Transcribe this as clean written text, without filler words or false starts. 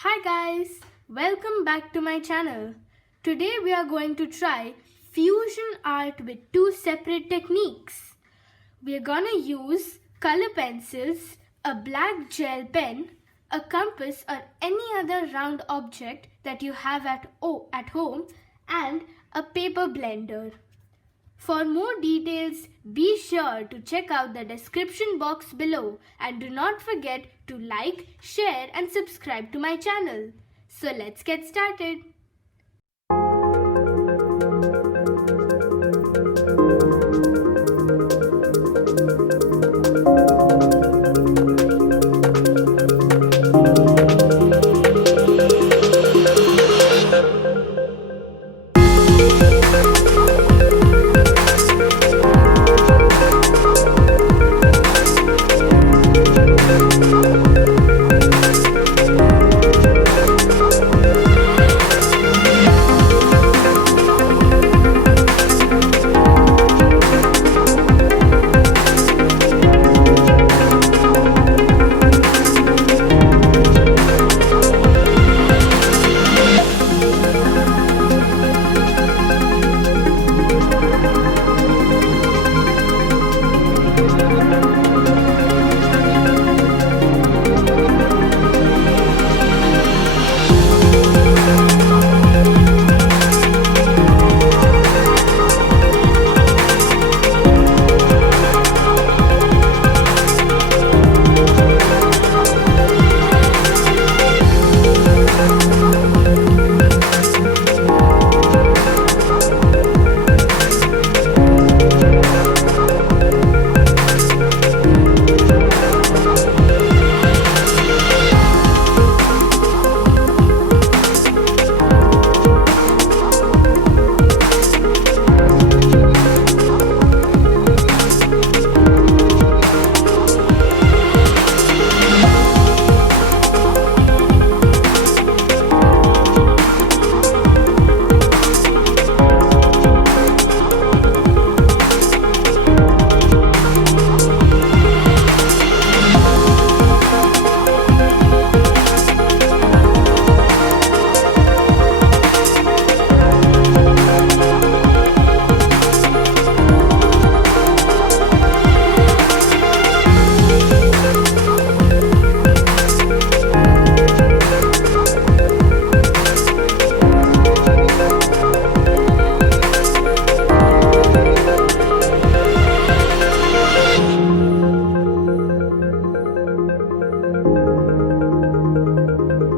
Hi guys, welcome back to my channel. Today we are going to try fusion art with two separate techniques. We are gonna use color pencils, a black gel pen, a compass or any other round object that you have at home, and a paper blender. For more details, be sure to check out the description box below and do not forget to like, share and subscribe to my channel. So let's get started.